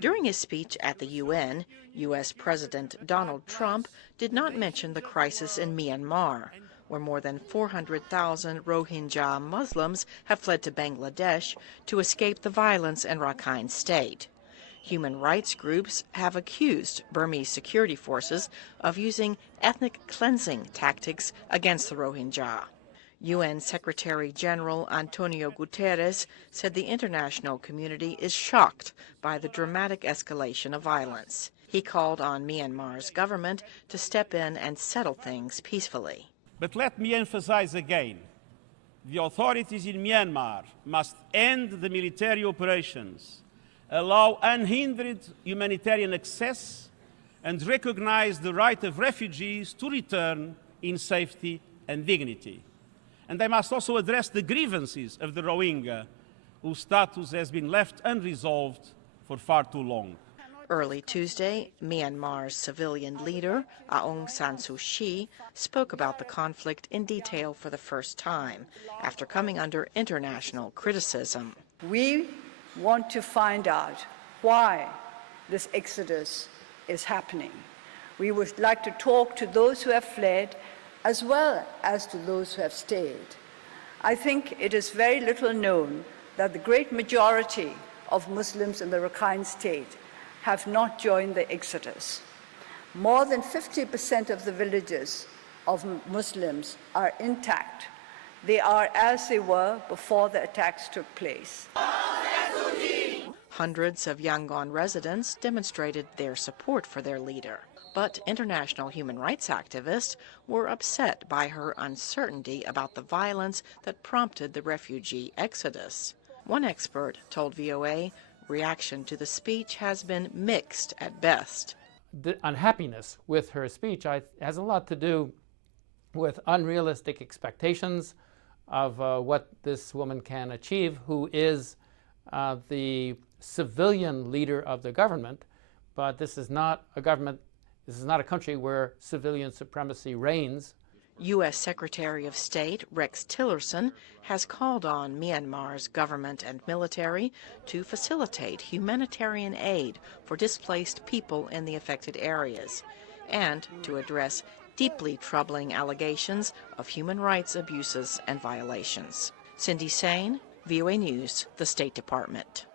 During his speech at the UN, U.S. President Donald Trump did not mention the crisis in Myanmar, where more than 400,000 Rohingya Muslims have fled to Bangladesh to escape the violence in Rakhine State. Human rights groups have accused Burmese security forces of using ethnic cleansing tactics against the Rohingya. UN Secretary General Antonio Guterres said the international community is shocked by the dramatic escalation of violence. He called on Myanmar's government to step in and settle things peacefully. But let me emphasize again, the authorities in Myanmar must end the military operations, allow unhindered humanitarian access, and recognize the right of refugees to return in safety and dignity. And they must also address the grievances of the Rohingya, whose status has been left unresolved for far too long. Early Tuesday, Myanmar's civilian leader, Aung San Suu Kyi, spoke about the conflict in detail for the first time after coming under international criticism. We want to find out why this exodus is happening. We would like to talk to those who have fled as well as to those who have stayed. I think it is very little known that the great majority of Muslims in the Rakhine State have not joined the exodus. More than 50% of the villages of Muslims are intact. They are as they were before the attacks took place. Hundreds of Yangon residents demonstrated their support for their leader. But international human rights activists were upset by her uncertainty about the violence that prompted the refugee exodus. One expert told VOA reaction to the speech has been mixed at best. The unhappiness with her speech has a lot to do with unrealistic expectations of what this woman can achieve, who is the civilian leader of the government. But this is not a government. This is not a country where civilian supremacy reigns. U.S. Secretary of State Rex Tillerson has called on Myanmar's government and military to facilitate humanitarian aid for displaced people in the affected areas and to address deeply troubling allegations of human rights abuses and violations. Cindy Sain, VOA News, the State Department.